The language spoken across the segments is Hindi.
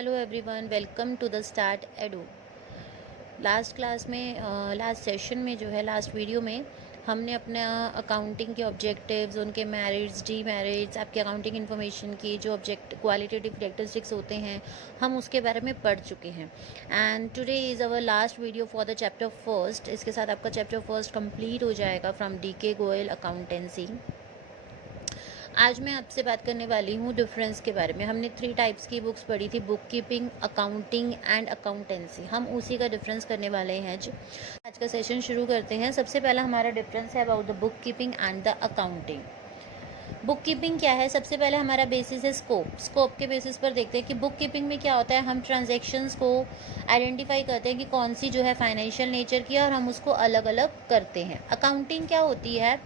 Hello everyone, welcome to the start edu. Last class में लास्ट सेशन में जो है लास्ट वीडियो में हमने अपना अकाउंटिंग के ऑब्जेक्टिव्स, उनके मेरिट्स, डीमेरिट्स, आपके अकाउंटिंग इन्फॉर्मेशन की जो ऑब्जेक्ट क्वालिटेटिव कैरेक्टरिस्टिक्स होते हैं हम उसके बारे में पढ़ चुके हैं। And today is our last video for the chapter first. इसके साथ आपका चैप्टर फर्स्ट कंप्लीट हो जाएगा फ्रॉम DK गोयल अकाउंटेंसी। आज मैं आपसे बात करने वाली हूँ डिफरेंस के बारे में। हमने 3 टाइप्स की बुक्स पढ़ी थी, book keeping, accounting and accountancy. हम उसी का डिफरेंस करने वाले हैं आज का सेशन शुरू करते हैं। सबसे पहला हमारा डिफरेंस है about the book keeping and the accounting. Book keeping क्या है? सबसे पहले हमारा बेसिस है स्कोप के बेसिस पर देखते हैं कि बुक कीपिंग में क्या होता है। हम ट्रांजैक्शंस को आइडेंटिफाई करते हैं कि कौन सी जो है फाइनेंशियल नेचर की है और हम उसको अलग अलग करते हैं। अकाउंटिंग क्या होती है?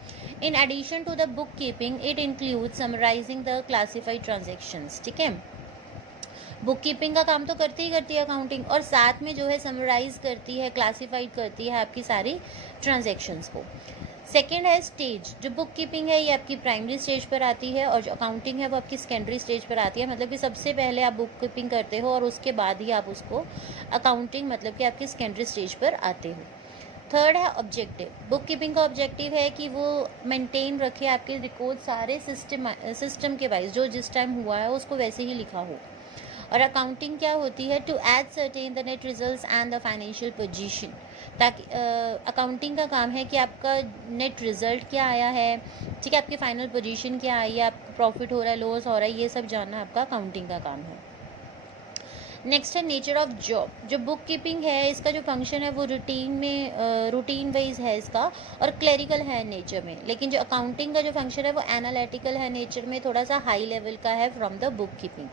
In addition to the bookkeeping it include summarising the classified transactions. ठीक है, बुक कीपिंग का काम तो करती है अकाउंटिंग, और साथ में जो है समराइज करती है, क्लासिफाइड करती है आपकी सारी ट्रांजेक्शन्स को। सेकेंड है स्टेज। जो बुक कीपिंग है ये आपकी प्राइमरी स्टेज पर आती है और जो अकाउंटिंग है वो आपकी सेकेंडरी स्टेज पर आती है। मतलब कि सबसे पहले आप बुक कीपिंग करते हो और उसके बाद ही आप उसको अकाउंटिंग मतलब कि आपकी सेकेंडरी स्टेज पर आते हो। थर्ड है ऑब्जेक्टिव। बुक कीपिंग का ऑब्जेक्टिव है कि वो मेंटेन रखे आपके रिकॉर्ड सारे सिस्टम के वाइज, जो जिस टाइम हुआ है उसको वैसे ही लिखा हो। और अकाउंटिंग क्या होती है? To ascertain the net results and the financial position. ताकि अकाउंटिंग का काम है कि आपका नेट रिजल्ट क्या आया है, ठीक है, आपकी फाइनल पोजीशन क्या आई है, आपका प्रॉफिट हो रहा है, लॉस हो रहा है, ये सब जानना आपका अकाउंटिंग का काम है। नेक्स्ट है नेचर ऑफ जॉब। जो बुक कीपिंग है इसका जो फंक्शन है वो रूटीन वाइज है इसका और क्लरिकल है नेचर में। लेकिन जो अकाउंटिंग का जो फंक्शन है वो एनालिटिकल है नेचर में, थोड़ा सा हाई लेवल का है फ्रॉम द बुक कीपिंग।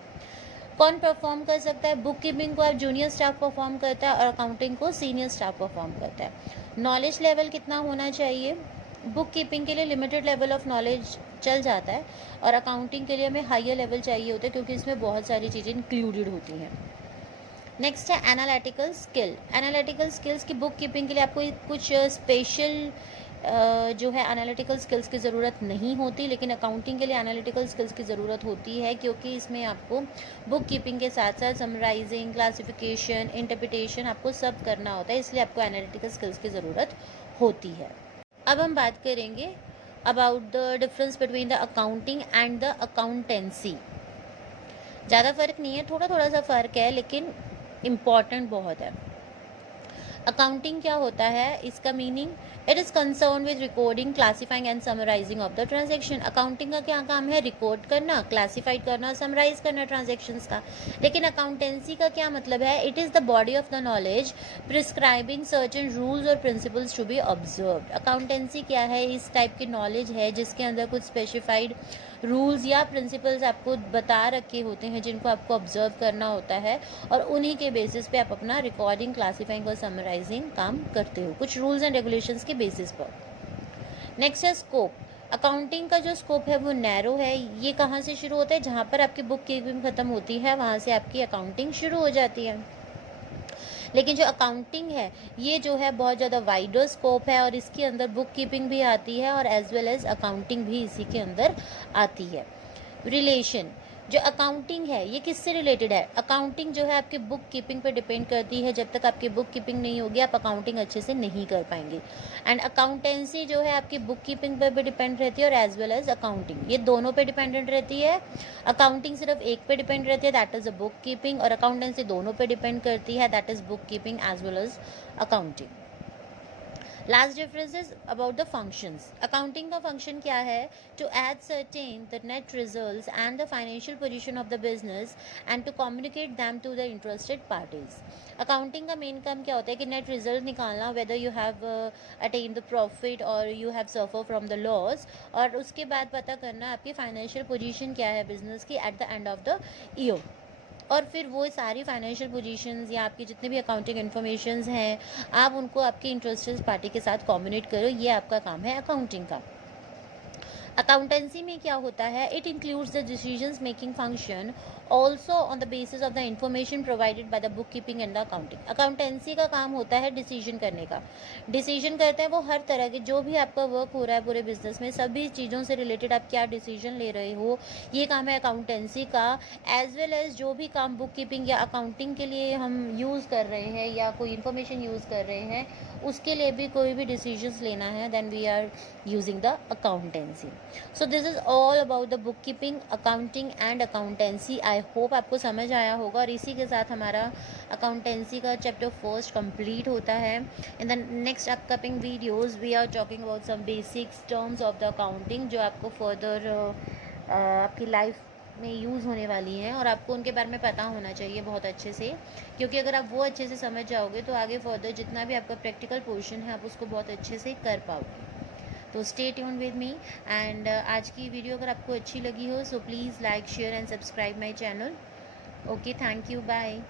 कौन परफॉर्म कर सकता है? बुक कीपिंग को आप जूनियर स्टाफ परफॉर्म करता है और अकाउंटिंग को सीनियर स्टाफ परफॉर्म करता है। नॉलेज लेवल कितना होना चाहिए? बुक कीपिंग के लिए लिमिटेड लेवल ऑफ नॉलेज चल जाता है और अकाउंटिंग के लिए हमें हायर लेवल चाहिए होता है क्योंकि इसमें बहुत सारी चीज़ें इंक्लूडेड होती हैं। नेक्स्ट है एनालिटिकल स्किल। एनालिटिकल स्किल्स की बुक कीपिंग के लिए आपको कुछ स्पेशल जो है एनालिटिकल स्किल्स की ज़रूरत नहीं होती, लेकिन अकाउंटिंग के लिए एनालिटिकल स्किल्स की ज़रूरत होती है क्योंकि इसमें आपको बुक कीपिंग के साथ साथ समराइजिंग, क्लासिफिकेशन, इंटरप्रिटेशन आपको सब करना होता है, इसलिए आपको एनालिटिकल स्किल्स की ज़रूरत होती है। अब हम बात करेंगे about the difference between the accounting and the accountancy. ज़्यादा फ़र्क नहीं है, थोड़ा थोड़ा सा फ़र्क है लेकिन इम्पॉर्टेंट बहुत है। अकाउंटिंग क्या होता है? इसका meaning, it is concern with recording, classifying and summarising of the transaction. Accounting का क्या काम है? रिकॉर्ड करना, क्लासीफाइड करना, समराइज करना ट्रांजेक्शन्स का। लेकिन अकाउंटेंसी का क्या मतलब है? It is the body of the knowledge prescribing certain rules और principles to be observed. Accountancy क्या है? इस टाइप की नॉलेज है जिसके अंदर कुछ स्पेसिफाइड रूल्स या प्रिंसिपल्स आपको बता रखे होते हैं जिनको आपको ऑब्जर्व करना होता है और उन्हीं के बेसिस पे आप अपना रिकॉर्डिंग, क्लासीफाइंग और समराइजिंग काम करते हो, कुछ रूल्स एंड रेगुलेशंस के बेसिस पर। नेक्स्ट है स्कोप। अकाउंटिंग का जो स्कोप है वो नैरो है। ये कहाँ से शुरू होता है? जहाँ पर आपकी बुक कीपिंग खत्म होती है वहाँ से आपकी अकाउंटिंग शुरू हो जाती है। लेकिन जो अकाउंटिंग है ये जो है बहुत ज़्यादा वाइडर स्कोप है और इसके अंदर बुक कीपिंग भी आती है और एज वेल एज अकाउंटिंग भी इसी के अंदर आती है। रिलेशन, जो अकाउंटिंग है ये किससे रिलेटेड है? अकाउंटिंग जो है आपकी बुक कीपिंग पे डिपेंड करती है। जब तक आपकी बुक कीपिंग नहीं होगी आप अकाउंटिंग अच्छे से नहीं कर पाएंगे। एंड अकाउंटेंसी जो है आपकी बुक कीपिंग पर भी डिपेंड रहती है और एज वेल एज अकाउंटिंग, ये दोनों पे डिपेंडेंट रहती है। अकाउंटिंग सिर्फ एक पे डिपेंड रहती है, that is a bookkeeping, और अकाउंटेंसी दोनों पे डिपेंड करती है, that is bookkeeping as well as accounting. Last difference is about the functions. Accounting का फंक्शन क्या है? To ascertain the net results and the financial position of the business and to communicate them to the interested parties. Accounting का मेन काम क्या होता है कि नेट रिजल्ट निकालना, whether you have attain the profit और you have suffer from the loss, और उसके बाद पता करना आपकी फाइनेंशियल पोजीशन क्या है बिजनेस की at the end of the year. और फिर वो सारी फाइनेंशियल पोजीशंस या आपकी जितने भी अकाउंटिंग इन्फॉर्मेशंस हैं आप उनको आपकी इंटरेस्टेड पार्टी के साथ कम्युनिकेट करो, ये आपका काम है अकाउंटिंग का। अकाउंटेंसी में क्या होता है, it includes the decisions making function also on the basis of the information provided by the book keeping and the accounting. Accountancy का काम होता है डिसीजन करने का। डिसीजन करते हैं वो हर तरह के, जो भी आपका वर्क हो रहा है पूरे बिजनेस में, सभी चीज़ों से रिलेटेड आप क्या डिसीजन ले रहे हो, ये काम है अकाउंटेंसी का। एज वेल एज जो भी काम बुक कीपिंग या अकाउंटिंग के लिए हम यूज़ कर रहे हैं या कोई इन्फॉर्मेशन यूज़ कर रहे हैं, उसके लिए भी कोई भी डिसीजंस लेना है, then we are using the accountancy. So this is all about the bookkeeping, accounting and accountancy. I hope आपको समझ आया होगा, और इसी के साथ हमारा अकाउंटेंसी का चैप्टर फर्स्ट कंप्लीट होता है। In the next upcoming videos we are talking about some basics terms of the accounting, जो आपको फर्दर आपकी लाइफ में यूज़ होने वाली हैं, और आपको उनके बारे में पता होना चाहिए बहुत अच्छे से, क्योंकि अगर आप वो अच्छे से समझ जाओगे तो आगे फर्दर जितना भी आपका प्रैक्टिकल पोर्शन है आप उसको बहुत अच्छे से कर पाओगे। तो stay tuned with me, and आज की वीडियो अगर आपको अच्छी लगी हो so please like, share and subscribe my channel. Okay, thank you, bye.